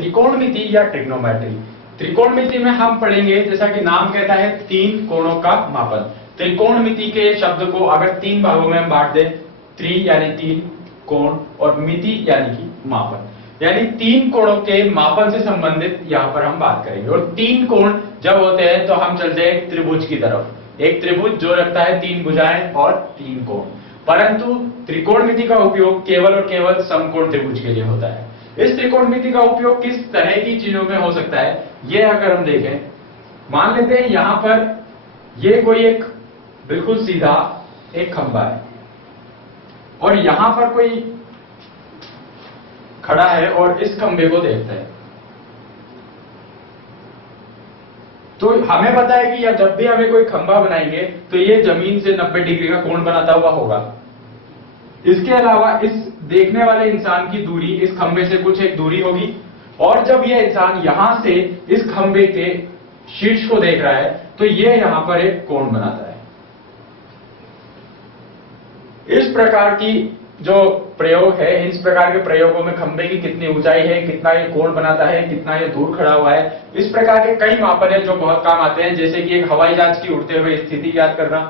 त्रिकोणमिति या ट्रिग्नोमेट्री। त्रिकोणमिति में हम पढ़ेंगे, जैसा कि नाम कहता है, तीन कोणों का मापन। त्रिकोणमिति के शब्द को अगर तीन भागों में हम बांट दें, त्रि यानी तीन, कोण, और मिति यानी कि मापन, यानी तीन कोणों के मापन से संबंधित यहाँ पर हम बात करेंगे। और तीन कोण जब होते हैं तो हम चलते हैं एक त्रिभुज की तरफ। एक त्रिभुज जो रखता है तीन भुजाएं और तीन कोण। परंतु त्रिकोणमिति का उपयोग केवल और केवल समकोण त्रिभुज के लिए होता है। इस त्रिकोणमिति का उपयोग किस तरह की चीजों में हो सकता है, ये अगर हम देखें, मान लेते हैं यहां पर ये कोई एक बिल्कुल सीधा एक खंभा है और यहां पर कोई खड़ा है और इस खंभे को देखता है, तो हमें पता है कि जब भी हमें कोई खंभा बनाएंगे तो ये जमीन से 90 डिग्री का कोण बनाता हुआ होगा। इसके अलावा इस देखने वाले इंसान की दूरी इस खंभे से कुछ एक दूरी होगी, और जब यह इंसान यहां से इस खंभे के शीर्ष को देख रहा है तो यह यहां पर एक कोण बनाता है। इस प्रकार की जो प्रयोग है, इस प्रकार के प्रयोगों में खंभे की कितनी ऊंचाई है, कितना ये कोण बनाता है, कितना ये दूर खड़ा हुआ है, इस प्रकार के कई मापन है जो बहुत काम आते हैं। जैसे कि एक हवाई जहाज की उड़ते हुए स्थिति याद करना,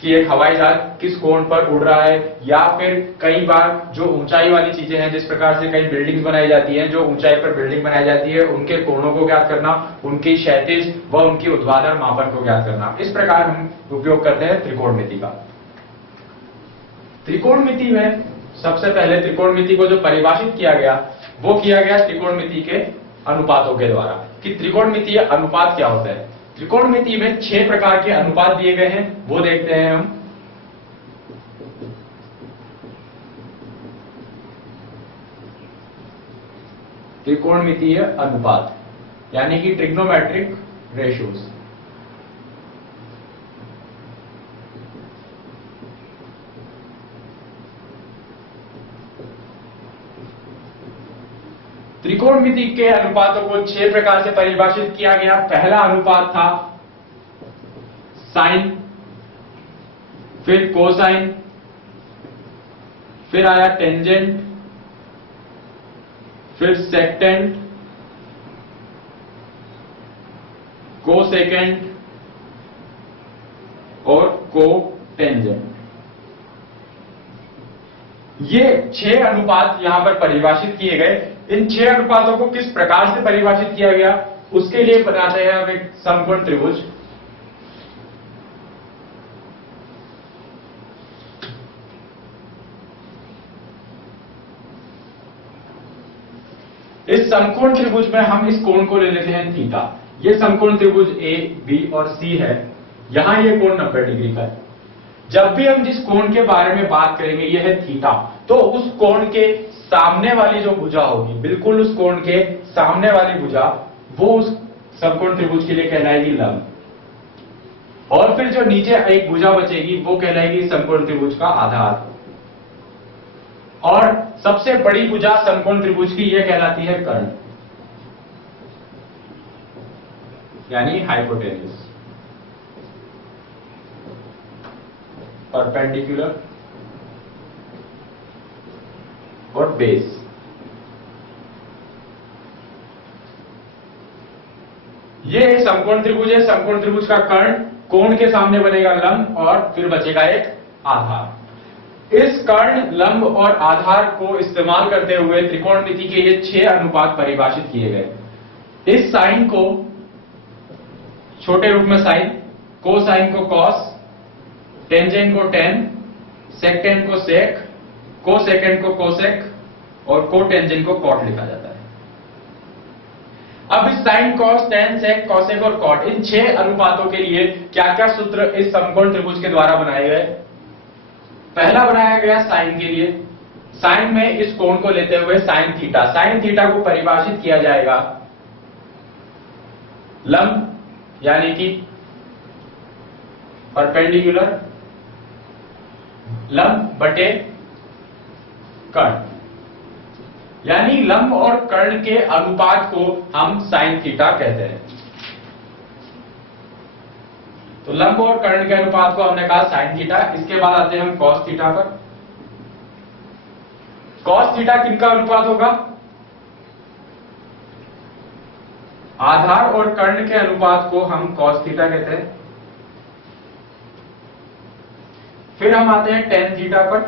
कि एक हवाई जहाज किस कोण पर उड़ रहा है, या फिर कई बार जो ऊंचाई वाली चीजें हैं, जिस प्रकार से कई बिल्डिंग्स बनाई जाती हैं, जो ऊंचाई पर बिल्डिंग बनाई जाती है, उनके कोणों को ज्ञात करना, उनकी क्षैतिज व उनकी ऊर्ध्वाधर मापन को ज्ञात करना। इस प्रकार हम उपयोग करते हैं त्रिकोणमिति का। त्रिकोणमिति में सबसे पहले त्रिकोणमिति को जो परिभाषित किया गया वो किया गया त्रिकोणमिति के अनुपातों के द्वारा, कि त्रिकोणमिति अनुपात क्या होता है। त्रिकोणमिति में 6 प्रकार के अनुपात दिए गए हैं, वो देखते हैं हम। त्रिकोणमितीय अनुपात यानी कि ट्रिग्नोमेट्रिक रेशियोज। त्रिकोणमिति के अनुपातों को 6 प्रकार से परिभाषित किया गया। पहला अनुपात था साइन, फिर कोसाइन, फिर आया टेंजेंट, फिर सेक्टेंट, कोसेकेंट और कोटेंजेंट। ये 6 अनुपात यहां पर परिभाषित किए गए। इन 6 अनुपातों को किस प्रकार से परिभाषित किया गया, उसके लिए बनाते हैं हम एक समकोण त्रिभुज। इस समकोण त्रिभुज में हम इस कोण को ले लेते हैं थीटा। ये समकोण त्रिभुज ए, बी और सी है। यहां ये कोण 90 डिग्री का है। जब भी हम जिस कोण के बारे में बात करेंगे यह है थीटा, तो उस कोण के सामने वाली जो भुजा होगी, बिल्कुल उस कोण के सामने वाली भुजा, वो उस समकोण त्रिभुज के लिए कहलाएगी लंब। और फिर जो नीचे एक भुजा बचेगी वो कहलाएगी समकोण त्रिभुज का आधार। और सबसे बड़ी भुजा समकोण त्रिभुज की यह कहलाती है कर्ण, यानी हाइपोटेन्यूज, परपेंडिकुलर और बेस। ये एक समकोण त्रिभुज है। समकोण त्रिभुज का कर्ण, कोण के सामने बनेगा लंब और फिर बचेगा एक आधार। इस कर्ण, लंब और आधार को इस्तेमाल करते हुए त्रिकोणमिति के ये 6 अनुपात परिभाषित किए गए। इस साइन को छोटे रूप में साइन, कोसाइन को कॉस, टेंजेंट को टेन, सेक्टेंट को सेक, कोसेकेंट को कोसेक और कोटेंजेंट को कॉट लिखा जाता है। अब इस साइन, कॉस, टेन, सेक, कोसेक और कॉट, इन 6 अनुपातों के लिए क्या क्या सूत्र इस समकोण त्रिभुज के द्वारा बनाए गए। पहला बनाया गया साइन के लिए। साइन में इस कोण को लेते हुए साइन थीटा, साइन थीटा को परिभाषित किया जाएगा लंब यानी कि परपेंडिकुलर, लंब बटे कर्ण, यानी लंब और कर्ण के अनुपात को हम साइन थीटा कहते हैं। तो लंब और कर्ण के अनुपात को हमने कहा साइन थीटा। इसके बाद आते हैं हम कॉस थीटा पर। कॉस थीटा किनका अनुपात होगा, आधार और कर्ण के अनुपात को हम cos थीटा कहते हैं। फिर हम आते हैं tan थीटा पर।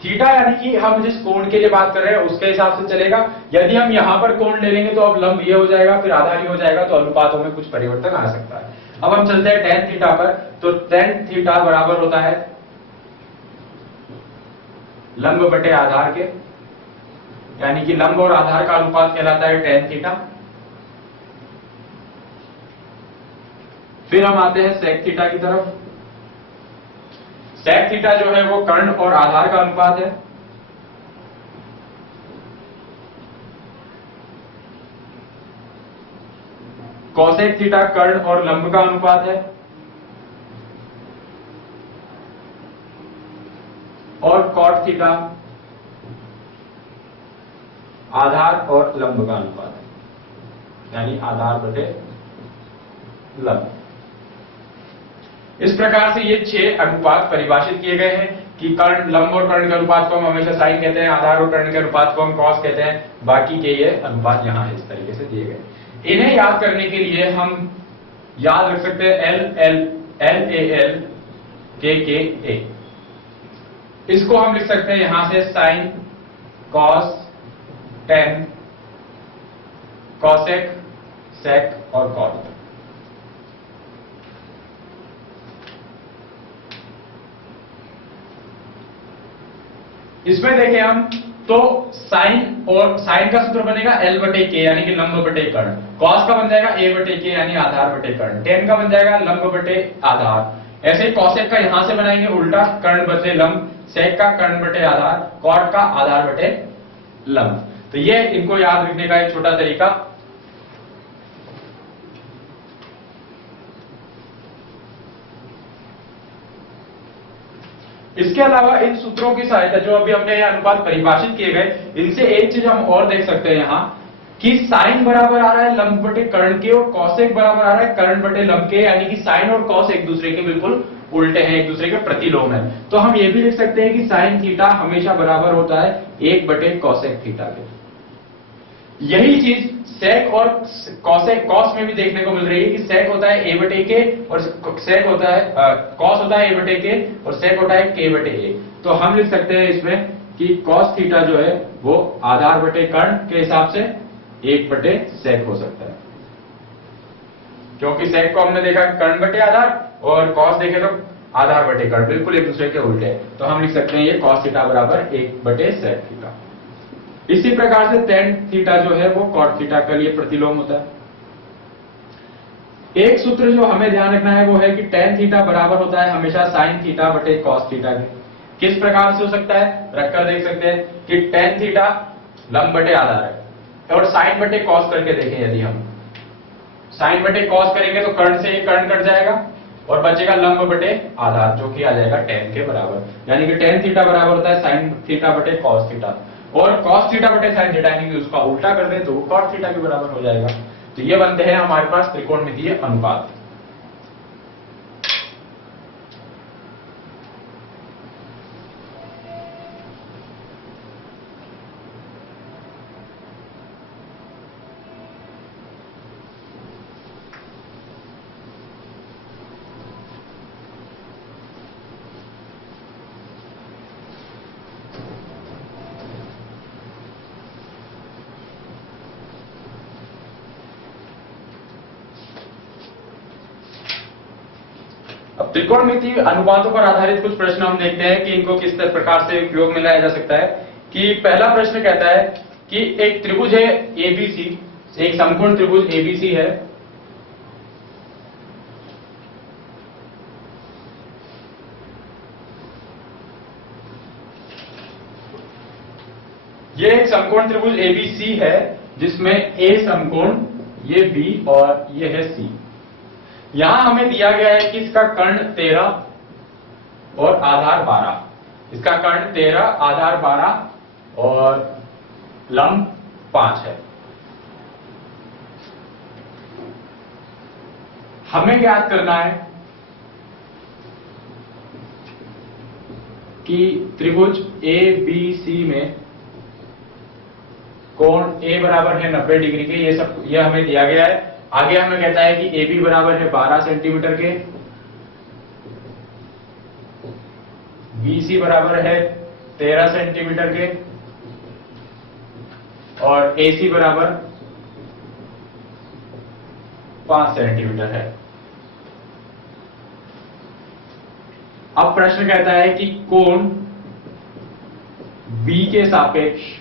थीटा यानी कि हम जिस कोण के लिए बात कर रहे हैं उसके हिसाब से चलेगा। यदि हम यहां पर कोण ले लेंगे तो अब लंब ये हो जाएगा, फिर आधार ये हो जाएगा, तो अनुपातों में कुछ परिवर्तन आ सकता है। अब हम चलते हैं tan थीटा पर। तो tan थीटा बराबर होता है लंब बटे आधार के, यानी कि लंब और आधार का अनुपात कहलाता है tan थीटा। फिर हम आते हैं sec थीटा की तरफ। sec थीटा जो है वो कर्ण और आधार का अनुपात है। cosec थीटा कर्ण और लंब का अनुपात है। और cot थीटा आधार और लंब का अनुपात है, यानी आधार बटे लंब। इस प्रकार से ये 6 अनुपात परिभाषित किए गए हैं कि कर्ण, लंब और कर्ण के अनुपात को हम हमेशा साइन कहते हैं, आधार और कर्ण के अनुपात को हम कॉस कहते हैं। बाकी के ये अनुपात यहां इस तरीके से दिए गए। इन्हें याद करने के लिए हम याद रख सकते हैं एल ए एल के ए। इसको हम लिख सकते हैं यहां से साइन, कॉस, टेन, कॉसेक, सेक और कॉट। इसमें देखें हम तो साइन और साइन का सूत्र बनेगा L बटे के, यानी कि लंब बटे कर्ण। कॉस का बन जाएगा A बटे के, यानी आधार बटे कर्ण। टेन का बन जाएगा लंब बटे आधार। ऐसे ही कॉसेक का यहां से बनाएंगे उल्टा, कर्ण बटे लंब, सेक का कर्ण बटे आधार, कॉट का आधार बटे लंब। तो ये इनको याद रखने का एक छोटा तरीका। इसके अलावा इन सूत्रों की सहायता, जो अभी हमने ये अनुपात परिभाषित किए गए, इनसे एक चीज हम और देख सकते हैं यहां कि साइन बराबर आ रहा है लंब बटे कर्ण के और कॉसेक बराबर आ रहा है कर्ण बटे लंब के, यानी कि साइन और कॉस एक दूसरे के बिल्कुल उल्टे हैं, एक दूसरे के प्रतिलोम है। तो हम ये भी लिख सकते हैं कि साइन थीटा हमेशा बराबर होता है 1 बटे कॉसेक थीटा के। यही चीज सेक और कॉसेक, कॉस में भी देखने को मिल रही है कि सेक होता है a बटे के और सेक होता है कॉस होता है a बटे के और सेक होता है k बटे a। तो हम लिख सकते हैं इसमें कि कॉस थीटा जो है वो आधार बटे कर्ण के हिसाब से 1 बटे सेक हो सकता है, क्योंकि सेक को हमने देखा कर्ण बटे आधार और कॉस देखे तो आधार बटे कर्ण, बिल्कुल एक दूसरे के उल्टे। तो हम लिख सकते हैं ये कॉस थीटा बराबर 1 बटे सेक थीटा। इसी प्रकार से tan थीटा जो है वो cot थीटा के लिए प्रतिलोम होता है। एक सूत्र जो हमें ध्यान रखना है वो है कि tan थीटा बराबर होता है हमेशा sin थीटा बटे cos थीटा के। किस प्रकार से हो सकता है, रखकर देख सकते हैं कि tan थीटा लंब बटे आधार है और sin बटे cos करके देखें। यदि हम sin बटे cos करेंगे तो कर्ण से कर्ण कट जाएगा और बचेगा लंब बटे आधार, जो कि आ जाएगा tan के बराबर। यानी कि tan थीटा बराबर होता है sin थीटा बटे cos थीटा, और cos थीटा बटे sin थीटा, यानी कि उसका उल्टा कर दें तो वो cot थीटा के बराबर हो जाएगा। तो ये बनते हैं हमारे पास त्रिकोणमितीय अनुपात। अब त्रिकोणमितीय अनुपातों पर आधारित कुछ प्रश्न हम देखते हैं कि इनको किस प्रकार से उपयोग में लाया जा सकता है। कि पहला प्रश्न कहता है कि एक त्रिभुज है एबीसी, एक समकोण त्रिभुज एबीसी है, ये एक समकोण त्रिभुज एबीसी है जिसमें ए समकोण, ये बी और ये है सी। यहां हमें दिया गया है कि इसका कर्ण 13 और आधार 12, इसका कर्ण 13 आधार 12 और लंब 5 है। हमें ज्ञात करना है कि त्रिभुज ए बी सी में कोण ए बराबर है 90 डिग्री के। ये हमें दिया गया है आगे हमें कहता है कि AB बराबर है 12 सेंटीमीटर के, BC बराबर है 13 सेंटीमीटर के और AC बराबर 5 सेंटीमीटर है। अब प्रश्न कहता है कि कोण B के सापेक्ष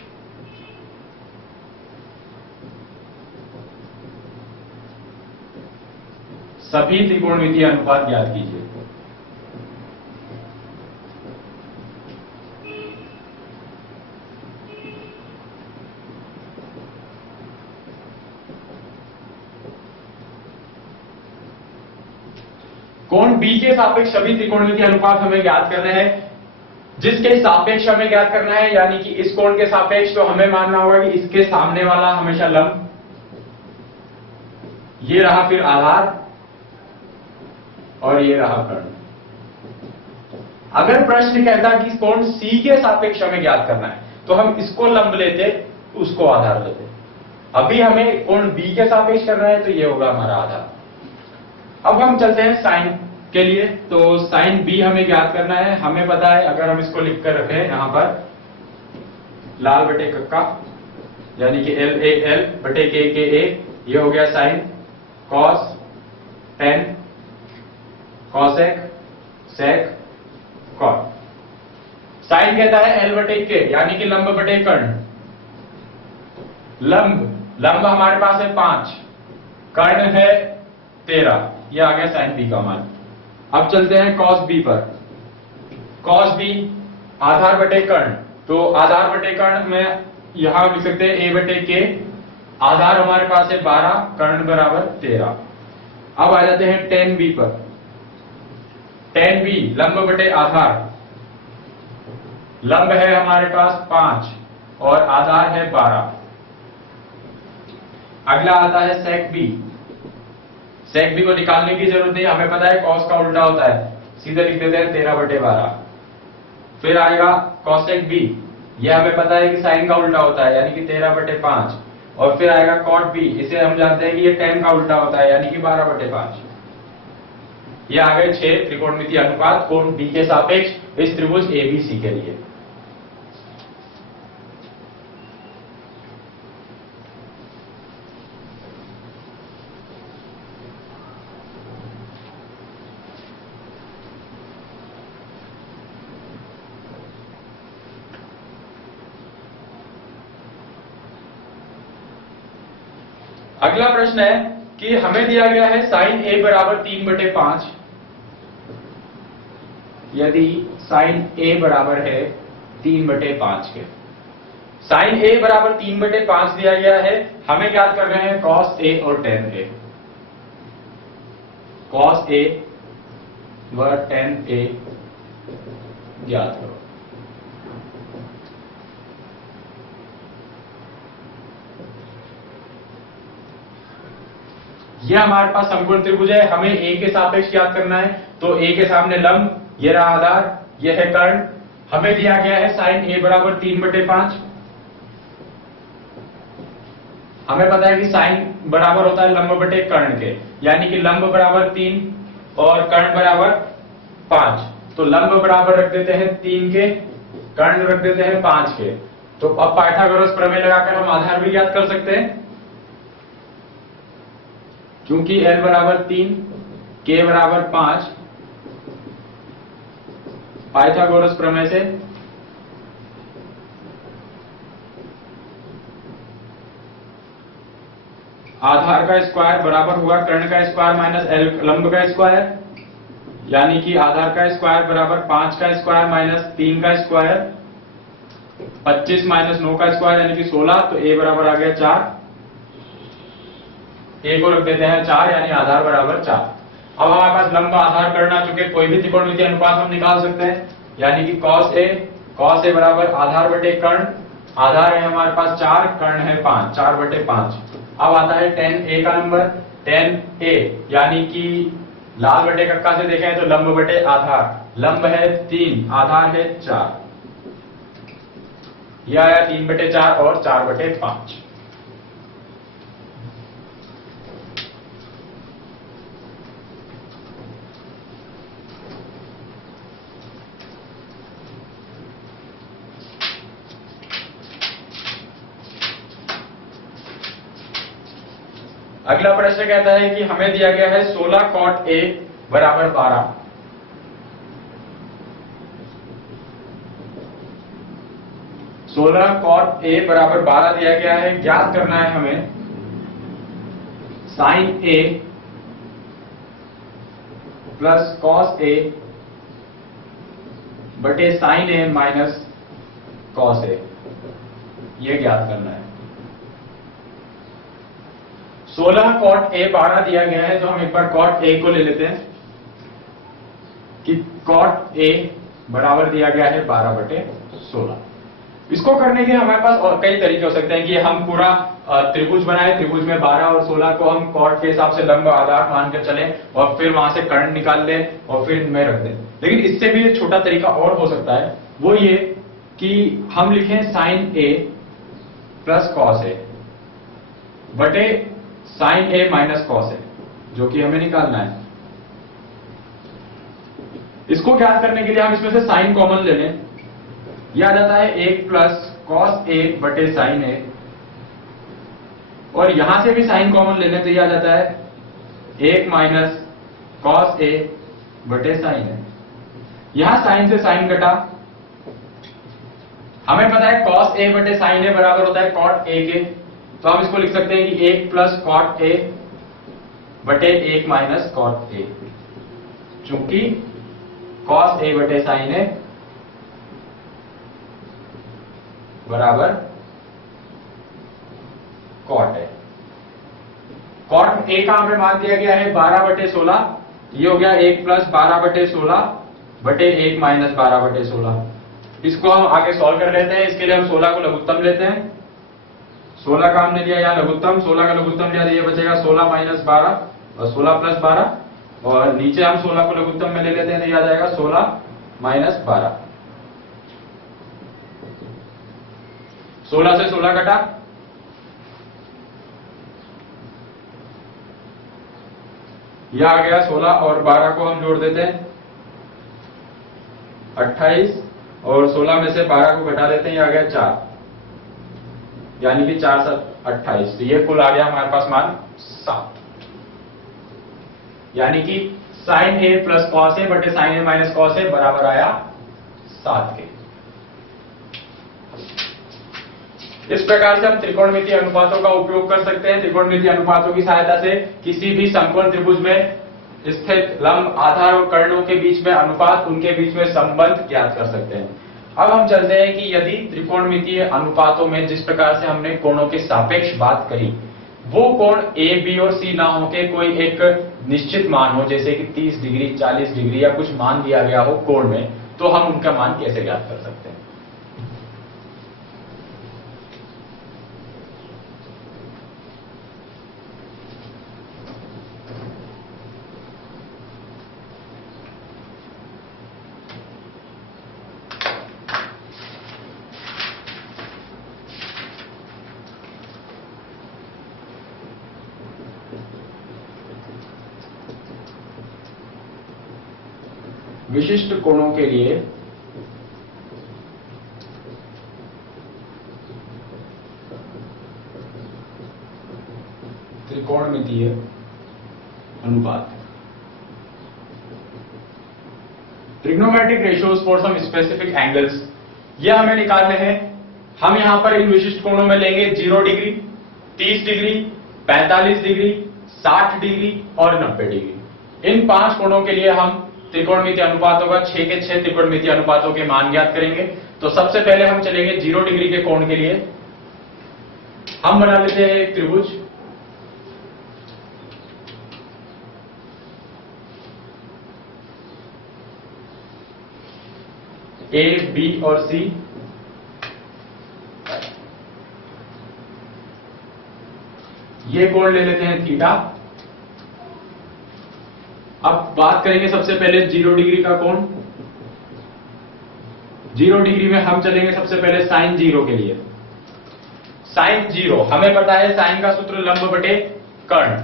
सभी त्रिकोणमितीय अनुपात ज्ञात कीजिए। कोण B के सापेक्ष सभी त्रिकोणमितीय अनुपात हमें ज्ञात करने हैं। जिसके सापेक्ष हमें ज्ञात करना है, यानी कि इस कोण के सापेक्ष, तो हमें मानना होगा कि इसके सामने वाला हमेशा लंब, ये रहा फिर आधार और ये रहा कर्ण। अगर प्रश्न कहता कि कोण C के सापेक्ष हमें ज्ञात करना है, तो हम इसको लंब लेते, उसको आधार लेते। अभी हमें कोण B के सापेक्ष करना है, तो ये होगा हमारा आधार। अब हम चलते हैं साइन के लिए। तो साइन B हमें ज्ञात करना है। हमें पता है, अगर हम इसको लिख कर रखें यहां पर लाल बटे कक्का, यानी कि LAL बटे KA, ये हो गया साइन कॉस, टेन, कॉसेक, सेक, कॉट। साइन कहता है L बटे K, यानी कि लंब बटे कर्ण। लंब हमारे पास है 5, कर्ण है 13, ये आ गया साइन B का मान। अब चलते हैं कॉस B पर। कॉस B आधार बटे कर्ण, तो आधार बटे कर्ण में यहां लिख सकते हैं A बटे K। आधार हमारे पास है 12, कर्ण बराबर 13। अब आ जाते हैं टेन B पर। टेन B लंब बटे आधार, लंब है हमारे पास 5 और आधार है 12। अगला आता है सेक B। सेक B को निकालने की जरूरत नहीं, हमें पता है कॉस का उल्टा होता है, सीधे लिख देते हैं 13 बटे 12। फिर आएगा कॉसेक B, यह हमें पता है कि साइन का उल्टा होता है, यानी कि 13 बटे 5। और फिर आएगा कॉट B, इसे हम जानते हैं कि ये टेन का उल्टा होता है, यानी कि 12 बटे 5। ये आ गए 6 त्रिकोणमितीय अनुपात कोण B के सापेक्ष इस त्रिभुज ABC के लिए। अगला प्रश्न है कि हमें दिया गया है साइन A बराबर 3 बटे 5। यदि साइन A बराबर है 3 बटे 5 के, साइन A बराबर 3 बटे 5 दिया गया है, हमें ज्ञात कर रहे हैं कॉस A और टेन A। कॉस A व टेन A ज्ञात करो। यह हमारे पास समकोण त्रिभुज है, हमें A के सापेक्ष ज्ञात करना है। तो A के सामने लंब, ये रहा आधार, यह है कर्ण। हमें दिया गया है साइन A बराबर 3 बटे 5। हमें पता है कि साइन बराबर होता है लंब बटे कर्ण के, यानी कि लंब बराबर 3 और कर्ण बराबर 5। तो लंब बराबर रख देते हैं 3 के, कर्ण रख देते हैं 5 के। तो अब पाइथागोरस प्रमेय लगाकर हम आधार भी ज्ञात कर सकते हैं, क्योंकि L बराबर 3, K बराबर 5, पाइथागोरस प्रमेय से आधार का स्क्वायर बराबर होगा कर्ण का स्क्वायर माइनस L लंब का स्क्वायर, यानी कि आधार का स्क्वायर बराबर 5 का स्क्वायर माइनस 3 का स्क्वायर, 25 माइनस 9 का स्क्वायर यानी कि 16। तो A बराबर आ गया 4। A को रख देते हैं 4, यानी आधार बराबर 4। अब हमारे पास लंब आधार कर्ण आ चुके, कोई भी त्रिकोणमितीय अनुपात हम निकाल सकते हैं, यानी कि cos A बराबर आधार बटे कर्ण। आधार है हमारे पास 4, कर्ण है 5, 4 बटे 5। अब आता है टेन A का नंबर। टेन A यानी कि लाल बटे कक्का से देखें तो लंब बटे आधार, लंब है 3, आधार है 4, यह आया 3 बटे 4 और 4 बटे 5। अगला प्रश्न कहता है कि हमें दिया गया है 16 cot A बराबर 12। 16 cot A बराबर 12 दिया गया है। ज्ञात करना है हमें sin A plus cos A बटे sin A minus cos A, यह ज्ञात करना है। 16 cot A 12 दिया गया है, तो हम एक बार cot A को ले लेते हैं कि cot A बराबर दिया गया है 12 बटे 16। इसको करने के हमारे पास और कई तरीके हो सकते हैं कि हम पूरा त्रिभुज बनाए, त्रिभुज में 12 और 16 को हम cot के हिसाब से लंब आधार मानकर चले और फिर वहां से कर्ण निकाल लें और फिर इनमें रख दें। लेकिन इससे भी एक छोटा तरीका और हो सकता है, वो ये कि हम लिखें sin A plus cos A बटे sin A minus cos A, जो कि हमें निकालना है। इसको ज्ञात करने के लिए हम इसमें से sin कॉमन ले लें, यह आ जाता है 1 प्लस cos A बटे sin A, और यहां से भी sin कॉमन ले लें तो यह आ जाता है 1 माइनस cos A बटे sin A। यहां sin से sin कटा, हमें पता है cos A बटे sin A बराबर होता है cot A के, तो हम इसको लिख सकते हैं कि 1 प्लस cot A बटे 1 माइनस cot A, चूंकि cos A बटे sin A बराबर cot A। cot A का हमें मान दिया गया है 12 बटे 16, ये हो गया 1 प्लस 12 बटे 16 बटे 1 माइनस 12 बटे 16। इसको हम आगे सॉल्व कर लेते हैं। इसके लिए हम 16 को लघुत्तम लेते हैं। 16 का हमने लिया यहाँ लघुत्तम, 16 का लघुत्तम लिया, ये बचेगा 16 माइनस 12 और 16 प्लस 12, और नीचे हम 16 को लघुत्तम में ले लेते हैं तो यह आ जाएगा 16 माइनस 12। 16 से 16 कटा, यह आ गया 16 और 12 को हम जोड़ देते हैं 28, और 16 में से 12 को घटा देते हैं, यह आ गया 4, यानी कि 4 7 28, तो ये कुल आ गया हमारे पास मान 7, यानी कि sin A plus cos A बटे sin A minus cos A बराबर आया 7 के। इस प्रकार से हम त्रिकोणमितीय अनुपातों का उपयोग कर सकते हैं। त्रिकोणमितीय अनुपातों की सहायता से किसी भी समकोण त्रिभुज में स्थित लंब आधार और कर्णों के बीच में अनुपात, उनके बीच में संबंध ज्ञात कर सकते हैं। अब हम चलते हैं कि यदि त्रिकोणमितीय अनुपातों में जिस प्रकार से हमने कोणों के सापेक्ष बात करी, वो कोण A, B और C ना हो के कोई एक निश्चित मान हो, जैसे कि 30 डिग्री 40 डिग्री या कुछ मान दिया गया हो कोण में, तो हम उनका मान कैसे ज्ञात कर सकते हैं। विशिष्ट कोणों के लिए त्रिकोणमितीय अनुपात, trigonometric ratios for some specific angles, ये हमें निकालने हैं। हम यहां पर इन विशिष्ट कोणों में लेंगे 0 डिग्री, 30 डिग्री, 45 डिग्री, 60 डिग्री और 90 डिग्री। इन 5 कोणों के लिए हम त्रिकोणमितीय अनुपातों का 6 के 6 त्रिकोणमितीय अनुपातों के मान ज्ञात करेंगे। तो सबसे पहले हम चलेंगे 0 डिग्री के कोण के लिए। हम बना लेते हैं एक त्रिभुज, A, B और C। ये कोण ले लेते हैं थीटा। अब बात करेंगे सबसे पहले 0 डिग्री का कोण। 0 डिग्री में हम चलेंगे सबसे पहले sin 0 के लिए। sin 0 हमें पता है, sin का सूत्र लंब बटे कर्ण,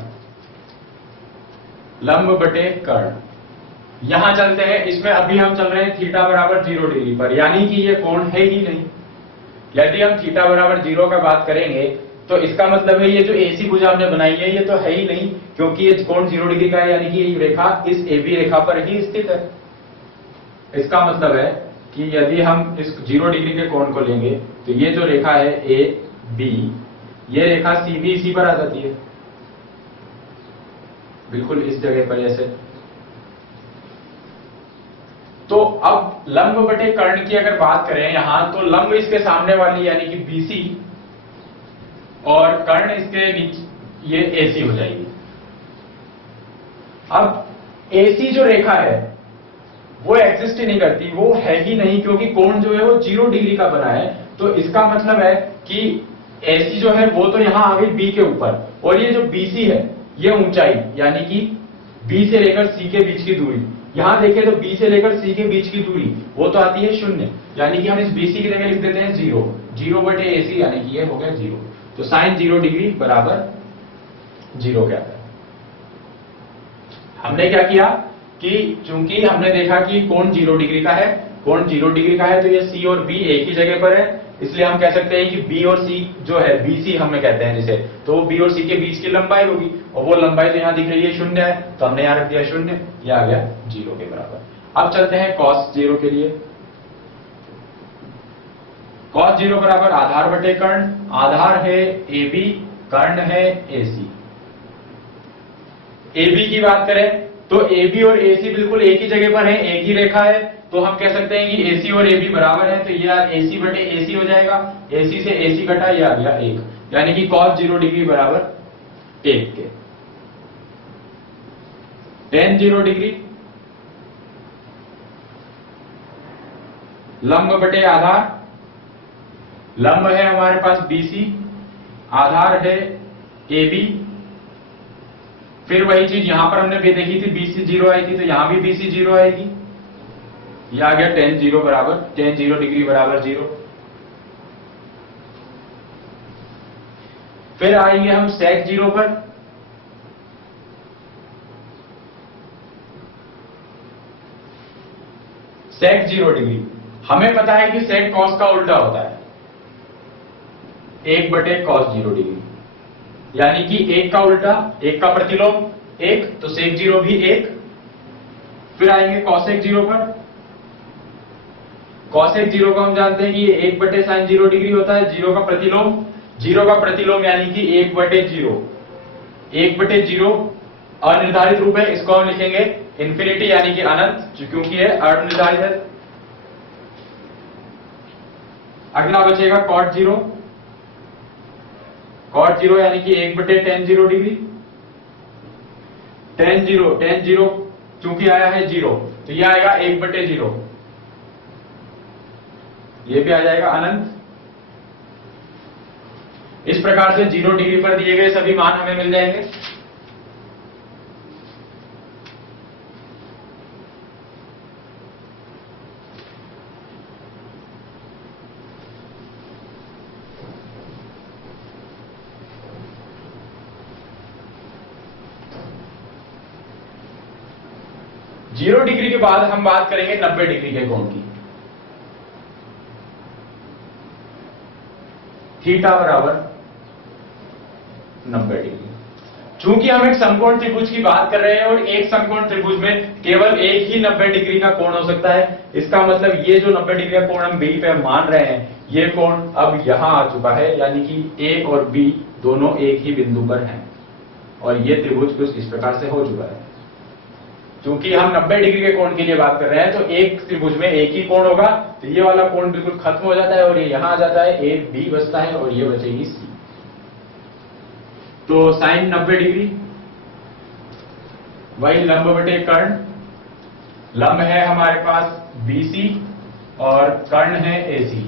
लंब बटे कर्ण। यहां चलते हैं, इसमें अभी हम चल रहे हैं थीटा बराबर 0 डिग्री पर, यानी कि ये कोण है ही नहीं। यदि हम थीटा बराबर 0 का बात करेंगे तो इसका मतलब है ये जो AC भुजा हमने बनाई है ये तो है ही नहीं, क्योंकि ये कोण 0 डिग्री का है, यानी कि ये रेखा इस AB रेखा पर ही स्थित है। इसका मतलब है कि यदि हम इस 0 डिग्री के कोण को लेंगे तो ये जो रेखा है AB, ये रेखा CB इसी पर आ जाती है, बिल्कुल इस जगह पर ऐसे। तो अब लंब बटे कर्ण की अगर बात करें यहां, तो लंब इसके सामने वाली यानी कि BC और कर्ण इसके नीचे ये AC हो जाएगी। अब AC जो रेखा है वो एग्जिस्ट ही नहीं करती, वो है ही नहीं, क्योंकि कोण जो है वो 0 डिग्री का बना है। तो इसका मतलब है कि AC जो है वो तो यहां आ गई B के ऊपर, और ये जो BC है ये ऊंचाई यानी कि B से लेकर C के बीच की दूरी, यहां देखें तो B से लेकर C के बीच की दूरी वो तो आती है 0, यानी कि हम इस BC की जगह लिख देते हैं 0, 0 बटे AC, यानी कि ये हो गया 0। तो साइन 0 डिग्री बराबर 0 क्या है। हमने क्या किया कि चूंकि हमने देखा कि कोण 0 डिग्री का है, कोण 0 डिग्री का है, तो ये C और B एक ही जगह पर है, इसलिए हम कह सकते हैं कि B और C जो है BC हमें कहते हैं जिसे, तो वो B और C के बीच की लंबाई होगी, और वो लंबाई तो यहां दिख रही है 0 है, तो हमने यहां रख दिया 0, ये आ गया 0 के बराबर। अब चलते हैं cos 0 के लिए। cos 0 बराबर आधार बटे कर्ण, आधार है AB, कर्ण है AC। AB की बात करें तो AB और AC बिल्कुल एक ही जगह पर है, एक ही रेखा है, तो हम कह सकते हैं कि AC और AB बराबर है, तो ये AC बटे AC हो जाएगा, AC से AC घटा, ये आ गया 1, यानी कि cos 0 डिग्री बराबर 1 के। tan 0 डिग्री लंब बटे आधार, लंब है हमारे पास BC, आधार है AB, फिर वही चीज यहां पर हमने भी देखी थी, BC 0 आई थी, तो यहां भी BC 0 आएगी, यह आ गया tan 0 बराबर, tan 0 डिग्री बराबर 0। फिर आएंगे हम sec 0 पर, sec 0 डिग्री, हमें पता है कि sec cos का उल्टा होता है, 1 बटे cos 0 डिग्री, यानी कि 1 का उल्टा, 1 का प्रतिलोम 1, तो sec 0 भी 1। फिर आएंगे cosec 0 पर, cosec 0 को हम जानते हैं कि ये 1 बटे sin 0 डिग्री होता है, 0 का प्रतिलोम, 0 का प्रतिलोम यानी कि 1 बटे 0, 1 बटे 0 अनिर्धारित रूप है, इसको हम लिखेंगे इन्फिनिटी यानी कि अनंत, क्योंकि ये अनिर्धारित है। अगला बचेगा cot 0, cot 0 यानी कि 1 बटे tan 0 डिग्री, tan 0 चूंकि आया है 0, तो ये आएगा 1 बटे 0, ये भी आ जाएगा अनंत। इस प्रकार से 0 डिग्री पर दिए गए सभी मान हमें मिल जाएंगे। जीरो डिग्री के बाद हम बात करेंगे 90 डिग्री के कोण की। थीटा बराबर 90 डिग्री। चूंकि हम एक समकोण त्रिभुज की बात कर रहे हैं और एक समकोण त्रिभुज में केवल एक ही 90 डिग्री का कोण हो सकता है, इसका मतलब ये जो 90 डिग्री का कोण हम बी पे मान रहे हैं, ये कोण अब यहां आ चुका है, यानी कि ए और बी दोनों एक ही बिंदु पर हैं और ये त्रिभुज कुछ इस प्रकार से हो चुका है। क्योंकि हम 90 डिग्री के कोण के लिए बात कर रहे हैं, तो एक त्रिभुज में एक ही कोण होगा, तो ये वाला कोण बिल्कुल खत्म हो जाता है और ये यहां आ जाता है, ए बी बचता है और ये बचेगी सी। तो साइन 90 डिग्री, वही लंब बटे कर्ण, लंब है हमारे पास BC और कर्ण है AC।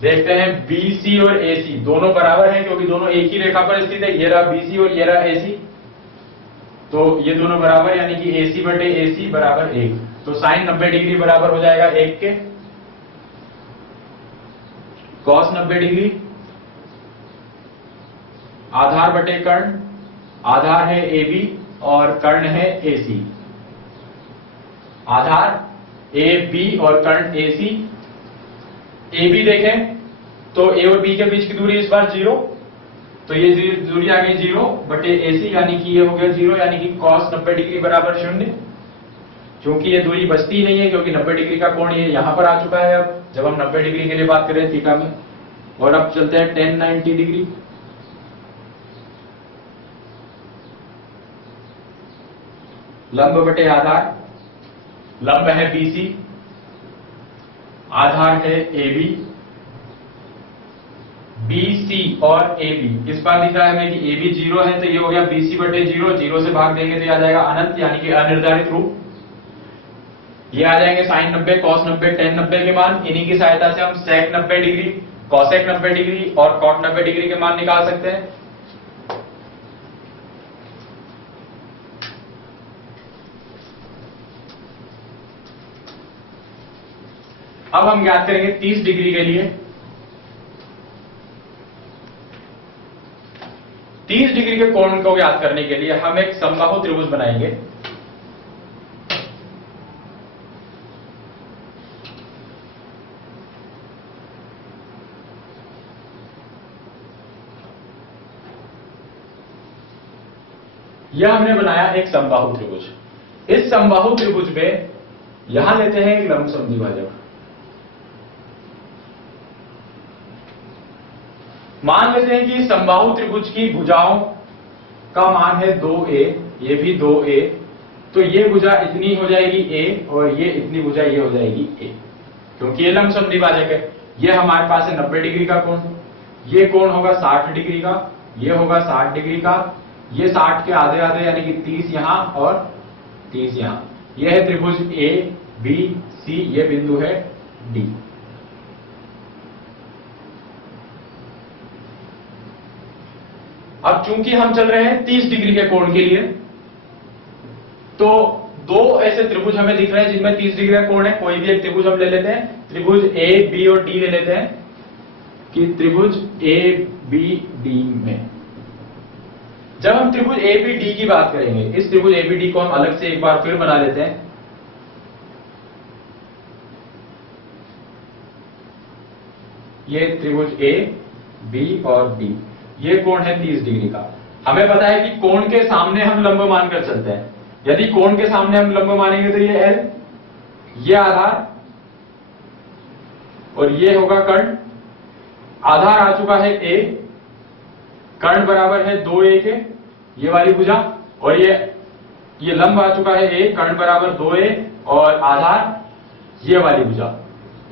देखते हैं BC और AC दोनों बराबर हैं क्योंकि दोनों एक ही रेखा पर स्थित है, ये रहा BC और ये रहा AC, तो ये दोनों बराबर यानी कि AC बटे AC बराबर 1। तो साइन 90 डिग्री बराबर हो जाएगा 1 के। कॉस 90 डिग्री, आधार बटे कर्ण, आधार है AB और कर्ण है AC। आधार AB और कर्ण AC। AB देखें तो ए और बी के बीच की दूरी इस बार 0, तो ये दूरी आ गई 0 बटे AC, यानी कि ये हो गया 0, यानी कि cos 90 डिग्री बराबर 0। क्योंकि ये दूरी बचती नहीं है, क्योंकि 90 डिग्री का कोण ये यहां पर आ चुका है अब, जब हम 90 डिग्री के लिए बात कर रहे हैं थीटा में। और अब चलते हैं tan 90 डिग्री। लंब बटे आधार, लंब है BC, आधार है AB। BC और AB, इस बार दिख रहा है हमें कि AB 0 है, तो ये हो गया BC बटे 0, 0 से भाग देंगे तो ये आ जाएगा अनंत, यानी कि अनिर्धारित रूप। ये आ जाएंगे sin 90, cos 90, tan 90 के मान। इन्हीं की सहायता से हम sec 90 डिग्री, cosec 90 डिग्री और cot 90 डिग्री के मान निकाल सकते हैं। अब हम ज्ञात करेंगे 30 डिग्री के लिए। 30 डिग्री के कोण को ज्ञात करने के लिए हम एक समबाहु त्रिभुज बनाएंगे। यह हमने बनाया एक समबाहु त्रिभुज। इस समबाहु त्रिभुज में यहां लेते हैं एक लंबसम द्विभाजक। मान लेते हैं कि समबाहु त्रिभुज की भुजाओं का मान है 2a, ये भी 2a, तो ये भुजा इतनी हो जाएगी a और ये इतनी भुजा ये हो जाएगी a, क्योंकि ये लंबसम द्विभाजक है। ये हमारे पास है 90 डिग्री का कोण, ये कोण होगा 60 डिग्री का, ये होगा 60 डिग्री का, ये 60 के आधे आधे यानी कि 30 यहां और 30 यहां। यह है त्रिभुज A B C, ये बिंदु है D। अब चूंकि हम चल रहे हैं 30 डिग्री के कोण के लिए, तो दो ऐसे त्रिभुज हमें दिख रहे हैं जिनमें 30 डिग्री का कोण है। कोई भी एक त्रिभुज हम ले लेते हैं, त्रिभुज A B और D ले लेते हैं कि त्रिभुज A B D में जब हम त्रिभुज A B D की बात करेंगे, इस त्रिभुज A B D को हम अलग से एक बार फिर बना लेते हैं। ये त्रिभुज A B और D, ये कोण है 30 डिग्री का। हमें पता है कि कोण के सामने हम लंब मानकर चलते हैं। यदि कोण के सामने हम लंब मानेंगे तो ये L, ये आधार और ये होगा कर्ण। आधार आ चुका है A, कर्ण बराबर है 2a के, ये वाली भुजा, और ये लंब आ चुका है A, कर्ण बराबर 2a और आधार ये वाली भुजा।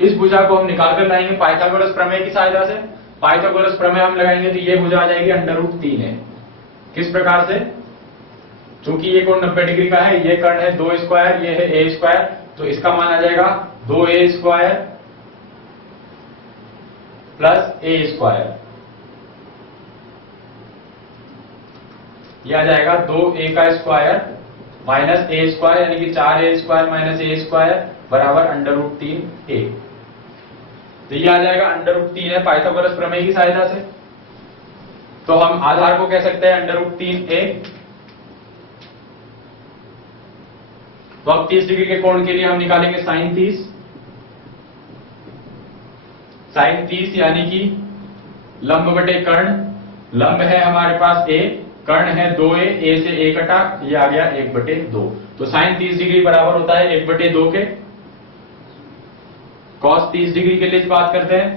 इस भुजा को हम निकाल कर लाएंगे पाइथागोरस प्रमेय की सहायता से। पाइथागोरस प्रमेय हम लगाएंगे तो ये भुजा आ जाएगी √3a। किस प्रकार से? चूंकि ये कोण 90 डिग्री का है, ये कर्ण है 2 स्क्वायर, ये है a स्क्वायर, तो इसका मान आ जाएगा 2a square plus a square. यह आ जाएगा 2a का स्क्वायर माइनस a स्क्वायर, यानी कि 4a square minus a square बराबर √3a। तो ये आ जाएगा √3 है पाइथागोरस प्रमेय की सहायता से। तो हम आधार को कह सकते हैं √3a। तो अब 30 डिग्री के कोण के लिए हम निकालेंगे sin 30। sin 30 यानी कि लंब बटे कर्ण। लंब है हमारे पास a, कर्ण है 2a, a से a कटा, ये आ गया 1/2। तो sin 30 डिग्री बराबर होता है 1/2 के। cos 30 डिग्री के लिए बात करते हैं,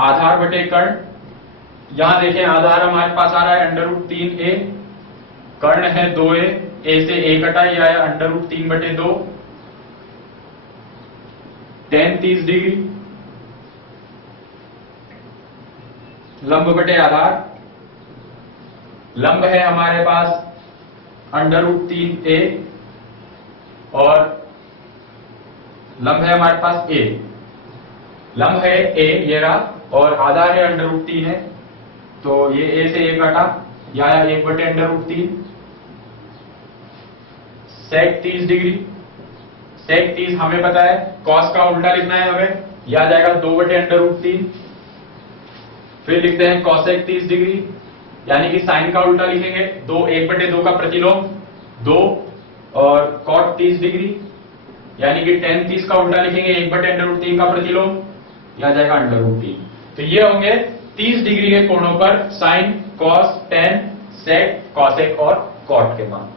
आधार बटे कर्ण। यहां देखें आधार हमारे पास आ रहा है √3a, कर्ण है 2a, a से a कटा, ये आया √3/2। tan 30 डिग्री लंब बटे आधार। लंब है हमारे पास √3a और लंब है हमारे पास a। लंब है a, ये रहा, और आधार है √3 है, तो ये a से a काटा, यह आया 1/√3। sec 30 डिग्री, sec 30 हमें पता है cos का उल्टा लिखना है हमें, यह आ जाएगा 2/√3। फिर लिखते हैं cosec 30 डिग्री, यानी कि साइन का उल्टा लिखेंगे, 1/2 का प्रतिलोम 2, और cot 30 डिग्री यानी कि tan 30 का उल्टा लिखेंगे 1/√3 का प्रतिलोम यह आ जाएगा √3। तो ये होंगे 30 डिग्री के कोणों पर साइन, कॉस, टेन, सेक, कॉसेक और कॉट के मान।